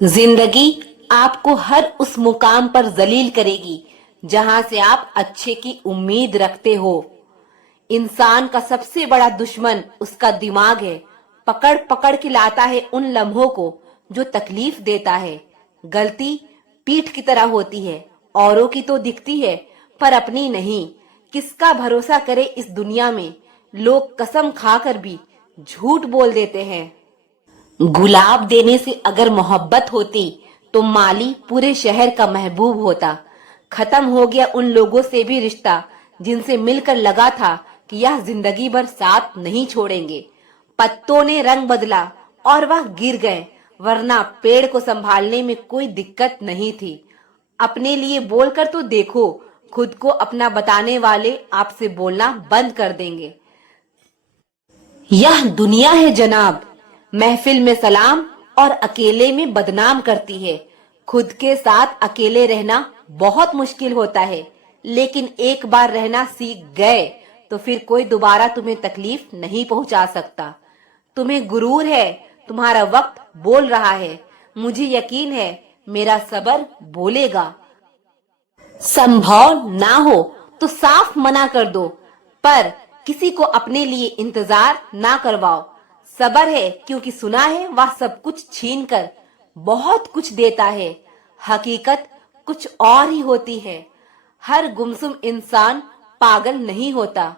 जिंदगी आपको हर उस मुकाम पर जलील करेगी जहां से आप अच्छे की उम्मीद रखते हो। इंसान का सबसे बड़ा दुश्मन उसका दिमाग है। पकड़ पकड़ के लाता है उन लम्हों को जो तकलीफ देता है। गलती पीठ की तरह होती है, औरों की तो दिखती है पर अपनी नहीं। किसका भरोसा करे इस दुनिया में, लोग कसम खाकर भी झूठ बोल देते हैं। गुलाब देने से अगर मोहब्बत होती तो माली पूरे शहर का महबूब होता। खत्म हो गया उन लोगों से भी रिश्ता जिनसे मिलकर लगा था कि यह जिंदगी भर साथ नहीं छोड़ेंगे। पत्तों ने रंग बदला और वह गिर गए, वरना पेड़ को संभालने में कोई दिक्कत नहीं थी। अपने लिए बोलकर तो देखो, खुद को अपना बताने वाले आपसे बोलना बंद कर देंगे। यह दुनिया है जनाब, महफिल में सलाम और अकेले में बदनाम करती है। खुद के साथ अकेले रहना बहुत मुश्किल होता है, लेकिन एक बार रहना सीख गए तो फिर कोई दोबारा तुम्हें तकलीफ नहीं पहुंचा सकता। तुम्हें गुरूर है, तुम्हारा वक्त बोल रहा है। मुझे यकीन है मेरा सब्र बोलेगा। संभव ना हो तो साफ मना कर दो, पर किसी को अपने लिए इंतजार ना करवाओ। सबर है क्योंकि सुना है वह सब कुछ छीन कर बहुत कुछ देता है। हकीकत कुछ और ही होती है। हर गुमसुम इंसान पागल नहीं होता।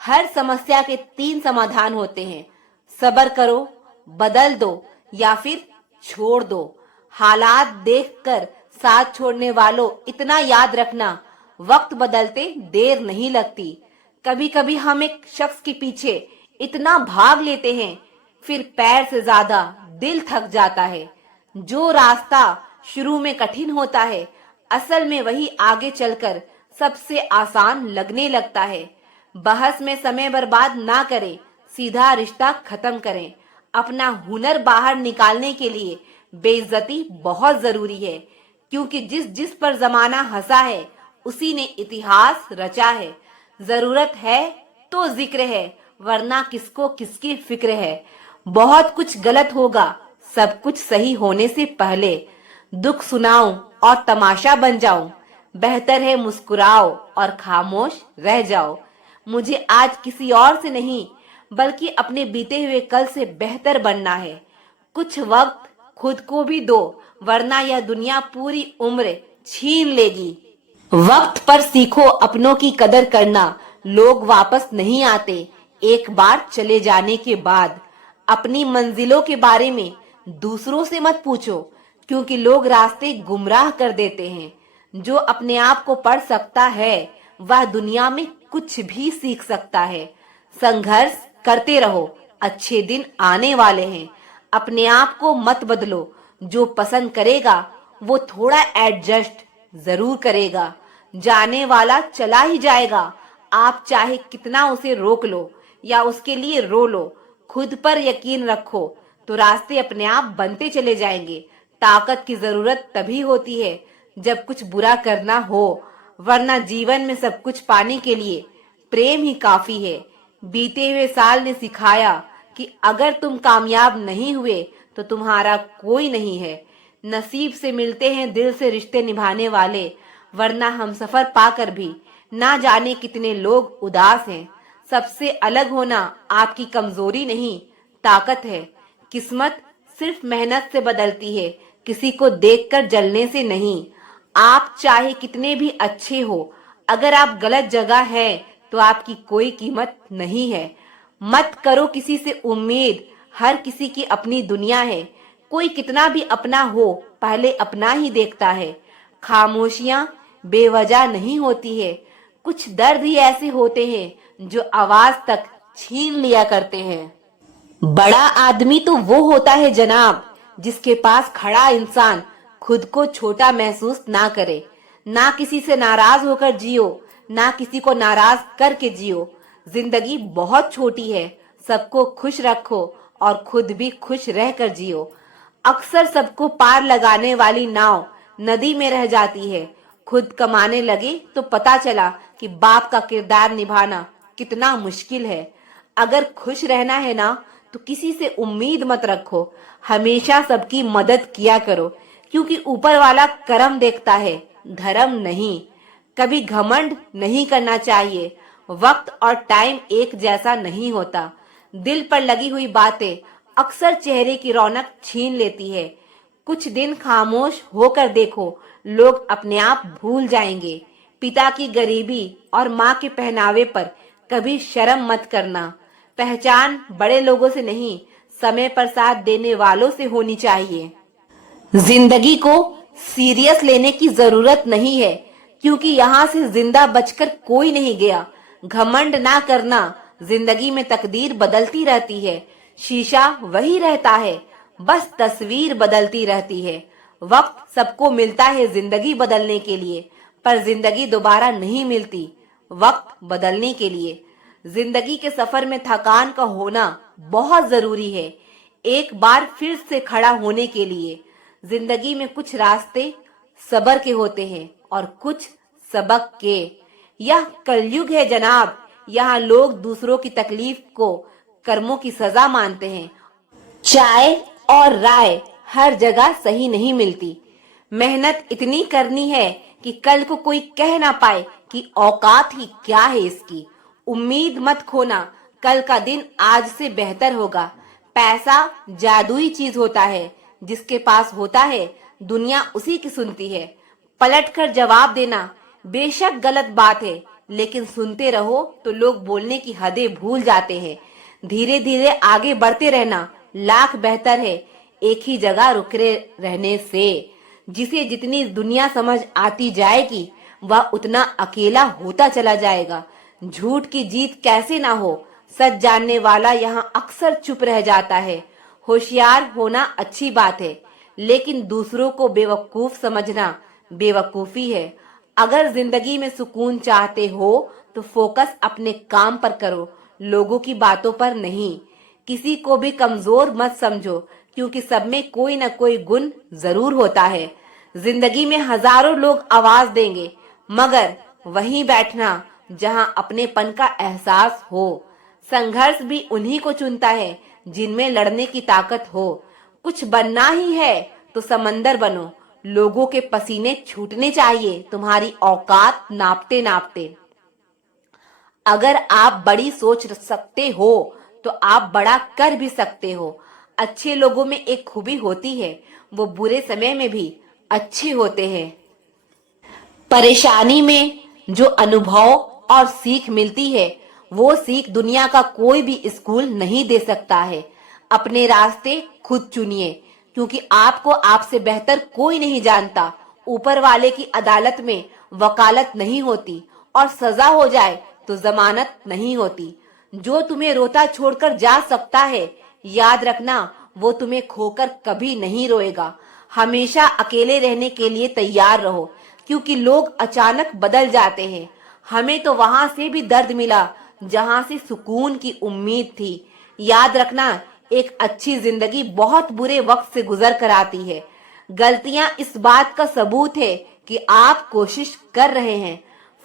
हर समस्या के 3 समाधान होते हैं। सबर करो, बदल दो या फिर छोड़ दो। हालात देखकर साथ छोड़ने वालों, इतना याद रखना, वक्त बदलते देर नहीं लगती। कभी कभी हम एक शख्स के पीछे इतना भाग लेते हैं, फिर पैर से ज्यादा दिल थक जाता है। जो रास्ता शुरू में कठिन होता है, असल में वही आगे चलकर सबसे आसान लगने लगता है। बहस में समय बर्बाद ना करें, सीधा रिश्ता खत्म करें। अपना हुनर बाहर निकालने के लिए बेइज्जती बहुत जरूरी है, क्योंकि जिस जिस पर जमाना हंसा है उसी ने इतिहास रचा है। जरूरत है तो जिक्र है, वरना किसको किसकी फिक्र है। बहुत कुछ गलत होगा सब कुछ सही होने से पहले। दुख सुनाऊं और तमाशा बन जाऊं, बेहतर है मुस्कुराओ और खामोश रह जाओ। मुझे आज किसी और से नहीं, बल्कि अपने बीते हुए कल से बेहतर बनना है। कुछ वक्त खुद को भी दो, वरना यह दुनिया पूरी उम्र छीन लेगी। वक्त पर सीखो अपनों की कदर करना। लोग वापस नहीं आते एक बार चले जाने के बाद। अपनी मंजिलों के बारे में दूसरों से मत पूछो, क्योंकि लोग रास्ते गुमराह कर देते हैं। जो अपने आप को पढ़ सकता है वह दुनिया में कुछ भी सीख सकता है। संघर्ष करते रहो, अच्छे दिन आने वाले हैं। अपने आप को मत बदलो, जो पसंद करेगा वो थोड़ा एडजस्ट जरूर करेगा। जाने वाला चला ही जाएगा, आप चाहे कितना उसे रोक लो या उसके लिए रो लो। खुद पर यकीन रखो तो रास्ते अपने आप बनते चले जाएंगे। ताकत की जरूरत तभी होती है जब कुछ बुरा करना हो, वरना जीवन में सब कुछ पाने के लिए प्रेम ही काफी है। बीते हुए साल ने सिखाया कि अगर तुम कामयाब नहीं हुए तो तुम्हारा कोई नहीं है। नसीब से मिलते हैं दिल से रिश्ते निभाने वाले, वरना हम सफर पाकर भी ना जाने कितने लोग उदास हैं। सबसे अलग होना आपकी कमजोरी नहीं, ताकत है। किस्मत सिर्फ मेहनत से बदलती है, किसी को देखकर जलने से नहीं। आप चाहे कितने भी अच्छे हो, अगर आप गलत जगह हैं तो आपकी कोई कीमत नहीं है। मत करो किसी से उम्मीद, हर किसी की अपनी दुनिया है। कोई कितना भी अपना हो, पहले अपना ही देखता है। खामोशियां बेवजह नहीं होती है, कुछ दर्द ही ऐसे होते हैं जो आवाज तक छीन लिया करते हैं। बड़ा आदमी तो वो होता है जनाब, जिसके पास खड़ा इंसान खुद को छोटा महसूस ना करे। ना किसी से नाराज होकर जियो, ना किसी को नाराज करके जियो। जिंदगी बहुत छोटी है, सबको खुश रखो और खुद भी खुश रहकर जियो। अक्सर सबको पार लगाने वाली नाव नदी में रह जाती है। खुद कमाने लगे तो पता चला कि बाप का किरदार निभाना कितना मुश्किल है। अगर खुश रहना है ना, तो किसी से उम्मीद मत रखो। हमेशा सबकी मदद किया करो, क्योंकि ऊपर वाला कर्म देखता है, धर्म नहीं। कभी घमंड नहीं करना चाहिए। वक्त और टाइम एक जैसा नहीं होता। दिल पर लगी हुई बातें अक्सर चेहरे की रौनक छीन लेती है। कुछ दिन खामोश होकर देखो, लोग अपने आप भूल जाएंगे। पिता की गरीबी और माँ के पहनावे पर कभी शर्म मत करना। पहचान बड़े लोगों से नहीं, समय पर साथ देने वालों से होनी चाहिए। जिंदगी को सीरियस लेने की जरूरत नहीं है, क्योंकि यहाँ से जिंदा बचकर कोई नहीं गया। घमंड ना करना, जिंदगी में तकदीर बदलती रहती है, शीशा वही रहता है, बस तस्वीर बदलती रहती है। वक्त सबको मिलता है जिंदगी बदलने के लिए, पर जिंदगी दोबारा नहीं मिलती वक्त बदलने के लिए। जिंदगी के सफर में थकान का होना बहुत जरूरी है, एक बार फिर से खड़ा होने के लिए। जिंदगी में कुछ रास्ते सब्र के होते हैं और कुछ सबक के। यह कलयुग है जनाब, यहाँ लोग दूसरों की तकलीफ को कर्मों की सजा मानते हैं। चाय और राय हर जगह सही नहीं मिलती। मेहनत इतनी करनी है कि कल को कोई कह ना पाए कि औकात ही क्या है इसकी। उम्मीद मत खोना, कल का दिन आज से बेहतर होगा। पैसा जादुई चीज होता है, जिसके पास होता है दुनिया उसी की सुनती है। पलट कर जवाब देना बेशक गलत बात है, लेकिन सुनते रहो तो लोग बोलने की हदें भूल जाते हैं। धीरे धीरे आगे बढ़ते रहना लाख बेहतर है एक ही जगह रुके रहने से। जिसे जितनी दुनिया समझ आती जाएगी, वह उतना अकेला होता चला जाएगा। झूठ की जीत कैसे ना हो, सच जानने वाला यहाँ अक्सर चुप रह जाता है। होशियार होना अच्छी बात है, लेकिन दूसरों को बेवकूफ समझना बेवकूफी है। अगर जिंदगी में सुकून चाहते हो तो फोकस अपने काम पर करो, लोगों की बातों पर नहीं। किसी को भी कमजोर मत समझो, क्योंकि सब में कोई न कोई गुण जरूर होता है। जिंदगी में हजारों लोग आवाज देंगे, मगर वहीं बैठना जहां अपनेपन का एहसास हो। संघर्ष भी उन्हीं को चुनता है जिनमें लड़ने की ताकत हो। कुछ बनना ही है तो समंदर बनो। लोगों के पसीने छूटने चाहिए तुम्हारी औकात नापते नापते। अगर आप बड़ी सोच सकते हो तो आप बड़ा कर भी सकते हो। अच्छे लोगों में एक खूबी होती है, वो बुरे समय में भी अच्छे होते हैं। परेशानी में जो अनुभव और सीख मिलती है, वो सीख दुनिया का कोई भी स्कूल नहीं दे सकता है। अपने रास्ते खुद चुनिए, क्योंकि आपको आपसे बेहतर कोई नहीं जानता। ऊपर वाले की अदालत में वकालत नहीं होती, और सजा हो जाए तो जमानत नहीं होती। जो तुम्हें रोता छोड़कर जा सकता है, याद रखना वो तुम्हें खोकर कभी नहीं रोएगा। हमेशा अकेले रहने के लिए तैयार रहो, क्योंकि लोग अचानक बदल जाते हैं। हमें तो वहां से भी दर्द मिला जहां से सुकून की उम्मीद थी। याद रखना, एक अच्छी जिंदगी बहुत बुरे वक्त से गुजर कर आती है। गलतियां इस बात का सबूत है कि आप कोशिश कर रहे हैं।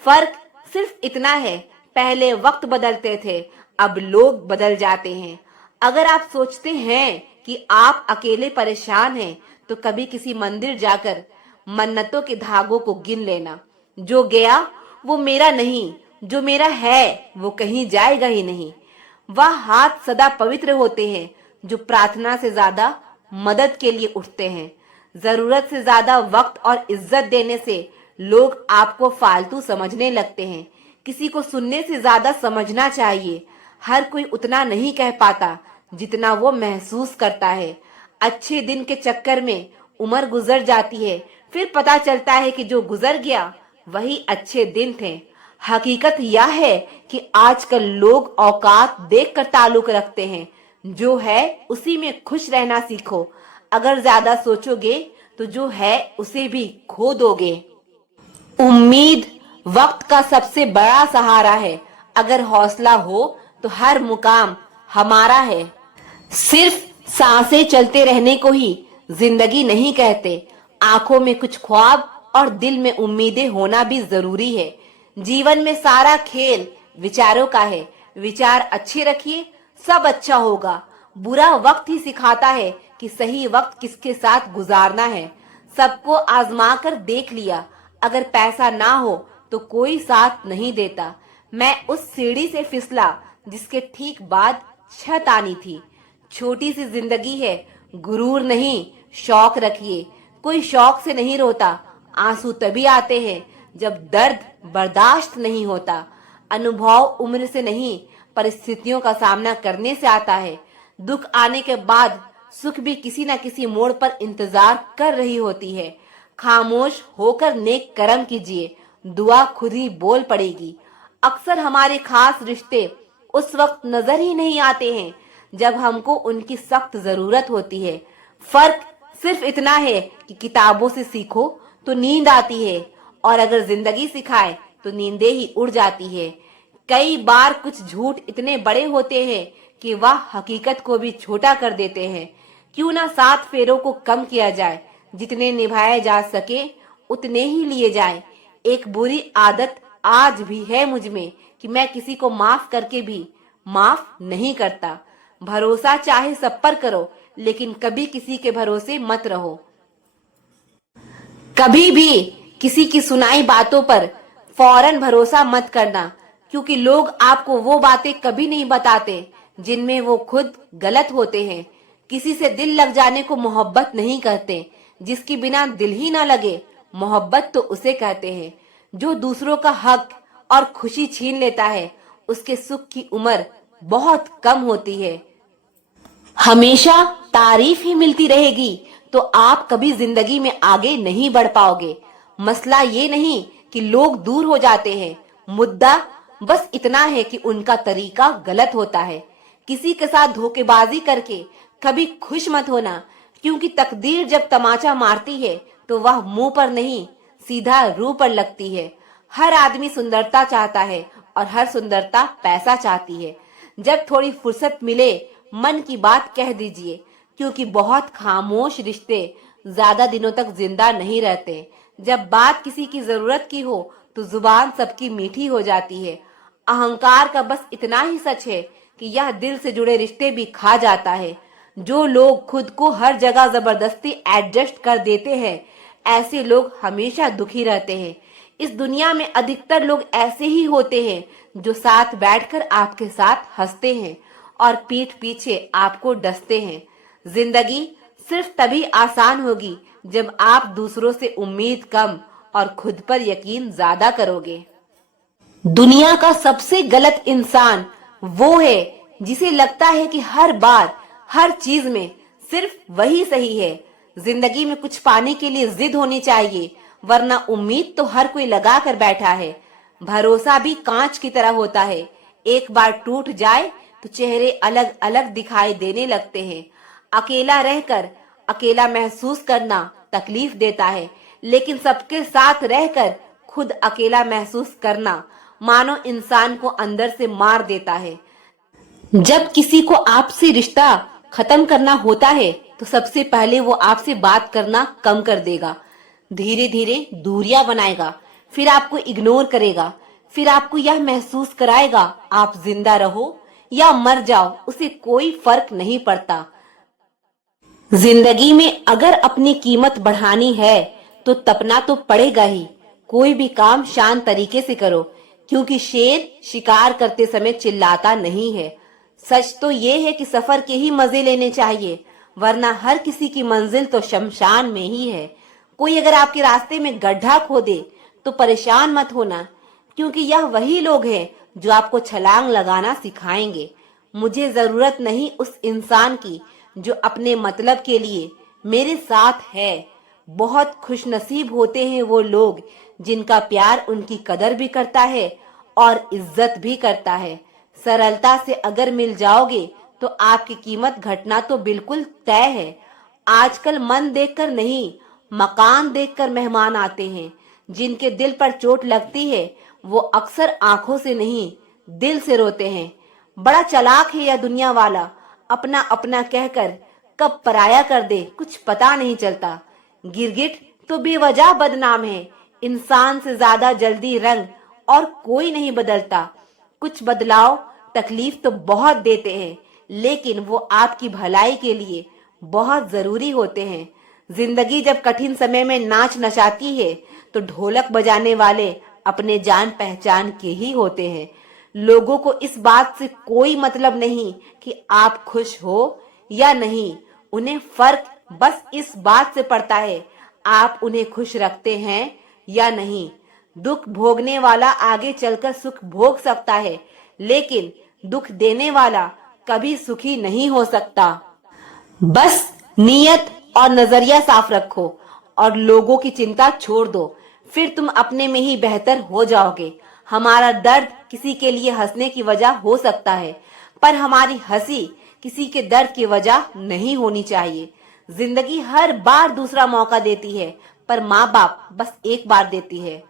फर्क सिर्फ इतना है, पहले वक्त बदलते थे, अब लोग बदल जाते हैं। अगर आप सोचते हैं कि आप अकेले परेशान हैं, तो कभी किसी मंदिर जाकर मन्नतों के धागों को गिन लेना। जो गया वो मेरा नहीं, जो मेरा है वो कहीं जाएगा ही नहीं। वह हाथ सदा पवित्र होते हैं जो प्रार्थना से ज्यादा मदद के लिए उठते हैं। जरूरत से ज्यादा वक्त और इज्जत देने से लोग आपको फालतू समझने लगते हैं। किसी को सुनने से ज्यादा समझना चाहिए। हर कोई उतना नहीं कह पाता जितना वो महसूस करता है। अच्छे दिन के चक्कर में उम्र गुजर जाती है, फिर पता चलता है कि जो गुजर गया वही अच्छे दिन थे। हकीकत यह है कि आजकल लोग औकात देखकर ताल्लुक रखते हैं। जो है उसी में खुश रहना सीखो। अगर ज्यादा सोचोगे तो जो है उसे भी खो दोगे। उम्मीद वक्त का सबसे बड़ा सहारा है। अगर हौसला हो तो हर मुकाम हमारा है। सिर्फ सांसें चलते रहने को ही जिंदगी नहीं कहते। आंखों में कुछ ख्वाब और दिल में उम्मीदें होना भी जरूरी है। जीवन में सारा खेल विचारों का है। विचार अच्छे रखिए, सब अच्छा होगा। बुरा वक्त ही सिखाता है कि सही वक्त किसके साथ गुजारना है। सबको आजमा कर देख लिया, अगर पैसा ना हो तो कोई साथ नहीं देता। मैं उस सीढ़ी से फिसला जिसके ठीक बाद छत आनी थी। छोटी सी जिंदगी है, गुरूर नहीं, शौक रखिए। कोई शौक से नहीं रोता, आंसू तभी आते हैं जब दर्द बर्दाश्त नहीं होता। अनुभव उम्र से नहीं, परिस्थितियों का सामना करने से आता है। दुख आने के बाद सुख भी किसी न किसी मोड़ पर इंतजार कर रही होती है। खामोश होकर नेक कर्म कीजिए, दुआ खुद ही बोल पड़ेगी। अक्सर हमारे खास रिश्ते उस वक्त नजर ही नहीं आते हैं जब हमको उनकी सख्त जरूरत होती है। फर्क सिर्फ इतना है कि किताबों से सीखो तो नींद आती है, और अगर जिंदगी सिखाए तो नींदें ही उड़ जाती है। कई बार कुछ झूठ इतने बड़े होते हैं कि वह हकीकत को भी छोटा कर देते हैं। क्यों ना 7 फेरों को कम किया जाए, जितने निभाए जा सके उतने ही लिए जाए। एक बुरी आदत आज भी है मुझ में कि मैं किसी को माफ करके भी माफ नहीं करता। भरोसा चाहे सब पर करो, लेकिन कभी किसी के भरोसे मत रहो। कभी भी किसी की सुनाई बातों पर फौरन भरोसा मत करना, क्योंकि लोग आपको वो बातें कभी नहीं बताते जिनमें वो खुद गलत होते हैं। किसी से दिल लग जाने को मोहब्बत नहीं कहते, जिसके बिना दिल ही ना लगे मोहब्बत तो उसे कहते हैं। जो दूसरों का हक और खुशी छीन लेता है, उसके सुख की उम्र बहुत कम होती है। हमेशा तारीफ ही मिलती रहेगी तो आप कभी जिंदगी में आगे नहीं बढ़ पाओगे। मसला ये नहीं कि लोग दूर हो जाते हैं, मुद्दा बस इतना है कि उनका तरीका गलत होता है। किसी के साथ धोखेबाजी करके कभी खुश मत होना, क्योंकि तकदीर जब तमाचा मारती है तो वह मुंह पर नहीं, सीधा रूह पर लगती है। हर आदमी सुंदरता चाहता है और हर सुंदरता पैसा चाहती है। जब थोड़ी फुर्सत मिले मन की बात कह दीजिए, क्योंकि बहुत खामोश रिश्ते ज्यादा दिनों तक जिंदा नहीं रहते। जब बात किसी की जरूरत की हो तो जुबान सबकी मीठी हो जाती है। अहंकार का बस इतना ही सच है कि यह दिल से जुड़े रिश्ते भी खा जाता है। जो लोग खुद को हर जगह जबरदस्ती एडजस्ट कर देते हैं, ऐसे लोग हमेशा दुखी रहते हैं। इस दुनिया में अधिकतर लोग ऐसे ही होते हैं जो साथ बैठकर आपके साथ हंसते हैं और पीठ पीछे आपको डसते हैं। जिंदगी सिर्फ तभी आसान होगी जब आप दूसरों से उम्मीद कम और खुद पर यकीन ज्यादा करोगे। दुनिया का सबसे गलत इंसान वो है जिसे लगता है कि हर बार हर चीज में सिर्फ वही सही है। जिंदगी में कुछ पाने के लिए जिद होनी चाहिए, वरना उम्मीद तो हर कोई लगा कर बैठा है। भरोसा भी कांच की तरह होता है, एक बार टूट जाए तो चेहरे अलग अलग दिखाई देने लगते हैं। अकेला रहकर अकेला महसूस करना तकलीफ देता है, लेकिन सबके साथ रहकर खुद अकेला महसूस करना मानो इंसान को अंदर से मार देता है। जब किसी को आपसे रिश्ता खत्म करना होता है तो सबसे पहले वो आपसे बात करना कम कर देगा, धीरे धीरे दूरियां बनाएगा, फिर आपको इग्नोर करेगा, फिर आपको यह महसूस कराएगा आप जिंदा रहो या मर जाओ, उसे कोई फर्क नहीं पड़ता। जिंदगी में अगर अपनी कीमत बढ़ानी है तो तपना तो पड़ेगा ही। कोई भी काम शांत तरीके से करो, क्योंकि शेर शिकार करते समय चिल्लाता नहीं है। सच तो ये है कि सफर के ही मजे लेने चाहिए, वरना हर किसी की मंजिल तो शमशान में ही है। कोई अगर आपके रास्ते में गड्ढा खोदे तो परेशान मत होना, क्योंकि यह वही लोग हैं जो आपको छलांग लगाना सिखाएंगे। मुझे जरूरत नहीं उस इंसान की जो अपने मतलब के लिए मेरे साथ है। बहुत खुशनसीब होते हैं वो लोग जिनका प्यार उनकी कदर भी करता है और इज्जत भी करता है। सरलता से अगर मिल जाओगे तो आपकी कीमत घटना तो बिल्कुल तय है। आजकल मन देखकर नहीं, मकान देखकर मेहमान आते हैं। जिनके दिल पर चोट लगती है वो अक्सर आंखों से नहीं, दिल से रोते हैं। बड़ा चालाक है यह दुनिया वाला, अपना अपना कहकर कब पराया कर दे कुछ पता नहीं चलता। गिरगिट तो बेवजह बदनाम है, इंसान से ज्यादा जल्दी रंग और कोई नहीं बदलता। कुछ बदलाव तकलीफ तो बहुत देते हैं, लेकिन वो आपकी भलाई के लिए बहुत जरूरी होते हैं। जिंदगी जब कठिन समय में नाच नचाती है तो ढोलक बजाने वाले अपने जान पहचान के ही होते हैं। लोगों को इस बात से कोई मतलब नहीं कि आप खुश हो या नहीं, उन्हें फर्क बस इस बात से पड़ता है आप उन्हें खुश रखते हैं या नहीं। दुख भोगने वाला आगे चलकर सुख भोग सकता है, लेकिन दुख देने वाला कभी सुखी नहीं हो सकता। बस नीयत और नजरिया साफ रखो और लोगों की चिंता छोड़ दो, फिर तुम अपने में ही बेहतर हो जाओगे। हमारा दर्द किसी के लिए हंसने की वजह हो सकता है, पर हमारी हंसी किसी के दर्द की वजह नहीं होनी चाहिए। जिंदगी हर बार दूसरा मौका देती है, पर माँ बाप बस एक बार देती है।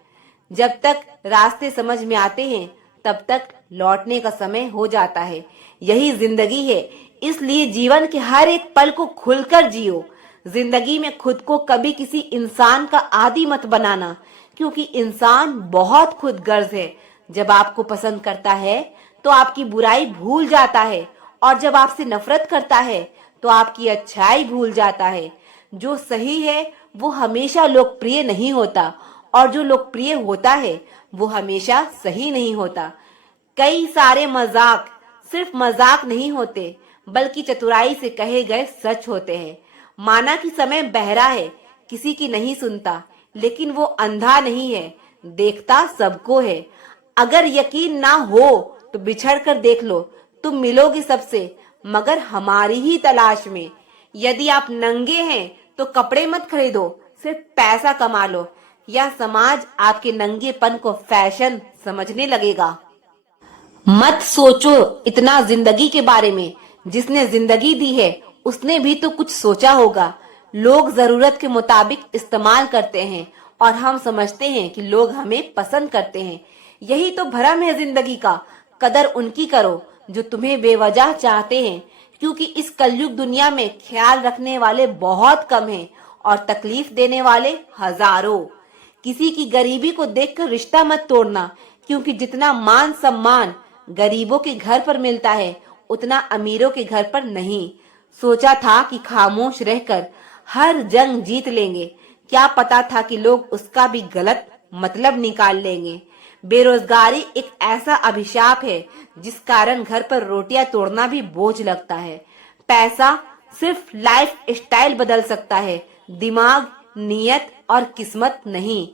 जब तक रास्ते समझ में आते हैं तब तक लौटने का समय हो जाता है। यही जिंदगी है, इसलिए जीवन के हर एक पल को खुलकर जियो। जिंदगी में खुद को कभी किसी इंसान का आदी मत बनाना, क्योंकि इंसान बहुत खुदगर्ज है। जब आपको पसंद करता है तो आपकी बुराई भूल जाता है, और जब आपसे नफरत करता है तो आपकी अच्छाई भूल जाता है। जो सही है वो हमेशा लोकप्रिय नहीं होता, और जो लोकप्रिय होता है वो हमेशा सही नहीं होता। कई सारे मजाक सिर्फ मजाक नहीं होते, बल्कि चतुराई से कहे गए सच होते हैं। माना कि समय बहरा है, किसी की नहीं सुनता, लेकिन वो अंधा नहीं है, देखता सबको है। अगर यकीन ना हो तो बिछड़ कर देख लो, तुम मिलोगे सबसे, मगर हमारी ही तलाश में। यदि आप नंगे हैं तो कपड़े मत खरीदो, सिर्फ पैसा कमा लो, या समाज आपके नंगेपन को फैशन समझने लगेगा। मत सोचो इतना जिंदगी के बारे में, जिसने जिंदगी दी है उसने भी तो कुछ सोचा होगा। लोग जरूरत के मुताबिक इस्तेमाल करते हैं और हम समझते हैं कि लोग हमें पसंद करते हैं। यही तो भ्रम है जिंदगी का। कदर उनकी करो जो तुम्हें बेवजह चाहते हैं, क्योंकि इस कलयुग दुनिया में ख्याल रखने वाले बहुत कम हैं और तकलीफ देने वाले हजारों। किसी की गरीबी को देखकर रिश्ता मत तोड़ना, क्योंकि जितना मान सम्मान गरीबों के घर पर मिलता है उतना अमीरों के घर पर नहीं। सोचा था कि खामोश रहकर हर जंग जीत लेंगे, क्या पता था कि लोग उसका भी गलत मतलब निकाल लेंगे। बेरोजगारी एक ऐसा अभिशाप है जिस कारण घर पर रोटियां तोड़ना भी बोझ लगता है। पैसा सिर्फ लाइफ स्टाइल बदल सकता है, दिमाग, नियत और किस्मत नहीं।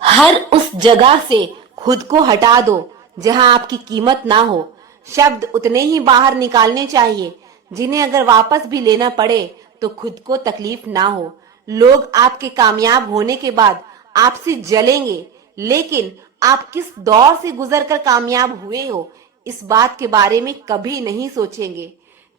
हर उस जगह से खुद को हटा दो जहां आपकी कीमत ना हो। शब्द उतने ही बाहर निकालने चाहिए जिन्हें अगर वापस भी लेना पड़े तो खुद को तकलीफ ना हो। लोग आपके कामयाब होने के बाद आपसे जलेंगे, लेकिन आप किस दौर से गुजरकर कामयाब हुए हो इस बात के बारे में कभी नहीं सोचेंगे।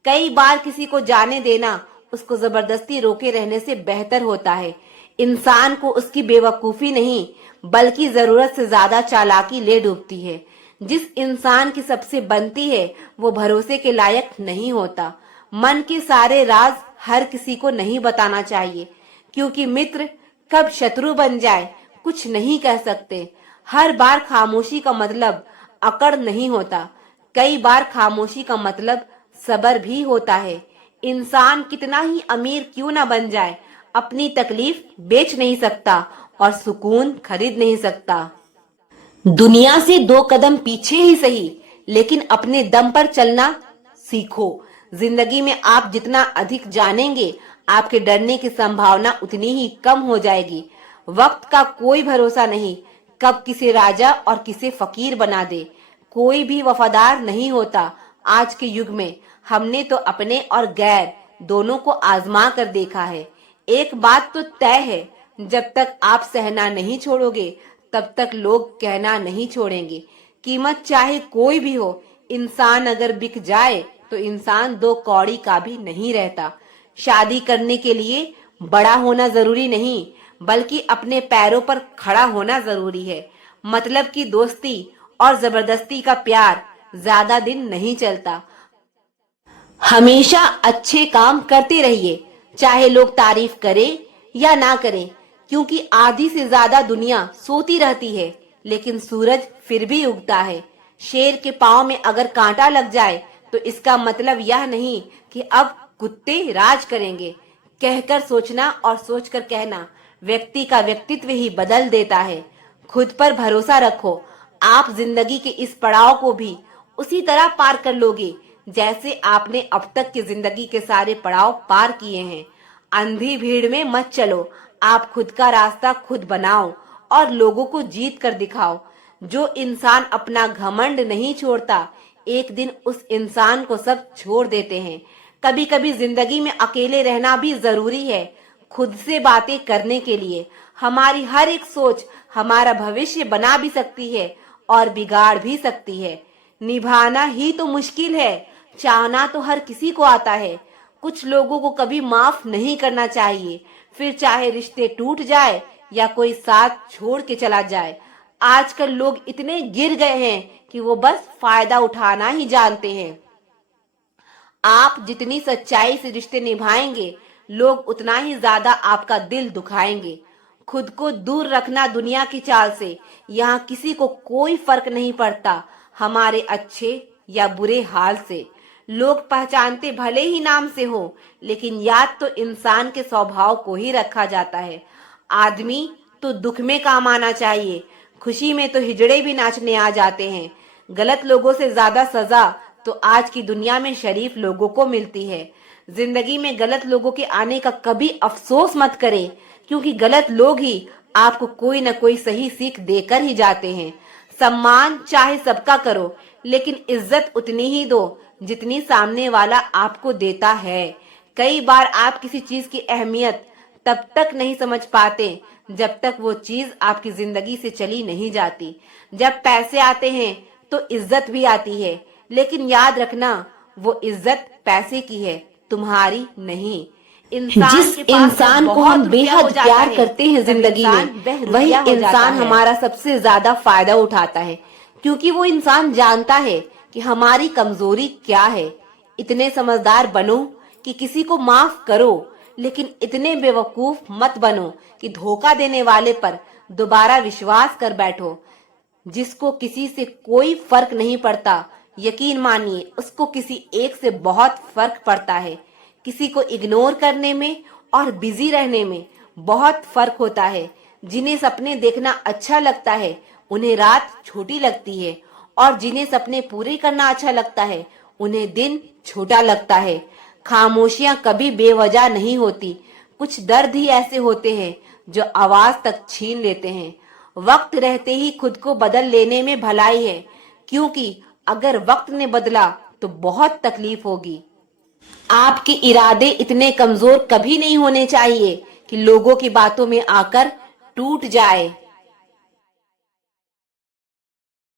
कई बार किसी को जाने देना उसको जबरदस्ती रोके रहने से बेहतर होता है। इंसान को उसकी बेवकूफी नहीं बल्कि जरूरत से ज्यादा चालाकी ले डूबती है। जिस इंसान की सबसे बनती है वो भरोसे के लायक नहीं होता। मन के सारे राज हर किसी को नहीं बताना चाहिए, क्योंकि मित्र कब शत्रु बन जाए कुछ नहीं कह सकते। हर बार खामोशी का मतलब अकड़ नहीं होता, कई बार खामोशी का मतलब सब्र भी होता है। इंसान कितना ही अमीर क्यों ना बन जाए, अपनी तकलीफ बेच नहीं सकता और सुकून खरीद नहीं सकता। दुनिया से 2 कदम पीछे ही सही, लेकिन अपने दम पर चलना सीखो। जिंदगी में आप जितना अधिक जानेंगे, आपके डरने की संभावना उतनी ही कम हो जाएगी। वक्त का कोई भरोसा नहीं, कब किसे राजा और किसे फकीर बना दे। कोई भी वफादार नहीं होता आज के युग में। हमने तो अपने और गैर दोनों को आजमा कर देखा है। एक बात तो तय है, जब तक आप सहना नहीं छोड़ोगे तब तक लोग कहना नहीं छोड़ेंगे। कीमत चाहे कोई भी हो, इंसान अगर बिक जाए तो इंसान 2 कौड़ी का भी नहीं रहता। शादी करने के लिए बड़ा होना जरूरी नहीं, बल्कि अपने पैरों पर खड़ा होना जरूरी है। मतलब की दोस्ती और जबरदस्ती का प्यार ज्यादा दिन नहीं चलता। हमेशा अच्छे काम करते रहिए, चाहे लोग तारीफ करें या ना करें, क्योंकि आधी से ज्यादा दुनिया सोती रहती है, लेकिन सूरज फिर भी उगता है। शेर के पांव में अगर कांटा लग जाए तो इसका मतलब यह नहीं कि अब कुत्ते राज करेंगे। कहकर सोचना और सोचकर कहना व्यक्ति का व्यक्तित्व ही बदल देता है। खुद पर भरोसा रखो, आप जिंदगी के इस पड़ाव को भी उसी तरह पार कर लोगे जैसे आपने अब तक की जिंदगी के सारे पड़ाव पार किए हैं। अंधी भीड़ में मत चलो, आप खुद का रास्ता खुद बनाओ और लोगों को जीत कर दिखाओ। जो इंसान अपना घमंड नहीं छोड़ता, एक दिन उस इंसान को सब छोड़ देते हैं। कभी कभी जिंदगी में अकेले रहना भी जरूरी है, खुद से बातें करने के लिए। हमारी हर एक सोच हमारा भविष्य बना भी सकती है और बिगाड़ भी सकती है। निभाना ही तो मुश्किल है, चाहना तो हर किसी को आता है। कुछ लोगों को कभी माफ नहीं करना चाहिए, फिर चाहे रिश्ते टूट जाए या कोई साथ छोड़ के चला जाए। आजकल लोग इतने गिर गए हैं कि वो बस फायदा उठाना ही जानते हैं। आप जितनी सच्चाई से रिश्ते निभाएंगे, लोग उतना ही ज्यादा आपका दिल दुखाएंगे। खुद को दूर रखना दुनिया की चाल से। यहाँ किसी को कोई फर्क नहीं पड़ता हमारे अच्छे या बुरे हाल से। लोग पहचानते भले ही नाम से हो, लेकिन याद तो इंसान के स्वभाव को ही रखा जाता है। आदमी तो दुख में काम आना चाहिए, खुशी में तो हिजड़े भी नाचने आ जाते हैं। गलत लोगों से ज्यादा सजा तो आज की दुनिया में शरीफ लोगों को मिलती है। जिंदगी में गलत लोगों के आने का कभी अफसोस मत करें, क्योंकि गलत लोग ही आपको कोई न कोई सही सीख देकर ही जाते हैं। सम्मान चाहे सबका करो, लेकिन इज्जत उतनी ही दो जितनी सामने वाला आपको देता है। कई बार आप किसी चीज की अहमियत तब तक नहीं समझ पाते जब तक वो चीज आपकी जिंदगी से चली नहीं जाती। जब पैसे आते हैं तो इज्जत भी आती है, लेकिन याद रखना वो इज्जत पैसे की है, तुम्हारी नहीं। जिस इंसान को हम बेहद प्यार करते हैं जिंदगी में, वही इंसान हमारा सबसे ज्यादा फायदा उठाता है, क्योंकि वो इंसान जानता है कि हमारी कमजोरी क्या है। इतने समझदार बनो कि किसी को माफ करो, लेकिन इतने बेवकूफ मत बनो कि धोखा देने वाले पर दोबारा विश्वास कर बैठो। जिसको किसी से कोई फर्क नहीं पड़ता, यकीन मानिए उसको किसी एक से बहुत फर्क पड़ता है। किसी को इग्नोर करने में और बिजी रहने में बहुत फर्क होता है। जिन्हें सपने देखना अच्छा लगता है, उन्हें रात छोटी लगती है, और जिन्हें सपने पूरे करना अच्छा लगता है, उन्हें दिन छोटा लगता है। खामोशियां कभी बेवजह नहीं होती, कुछ दर्द ही ऐसे होते हैं जो आवाज तक छीन लेते हैं। वक्त रहते ही खुद को बदल लेने में भलाई है, क्योंकि अगर वक्त ने बदला तो बहुत तकलीफ होगी। आपके इरादे इतने कमजोर कभी नहीं होने चाहिए कि लोगों की बातों में आकर टूट जाए।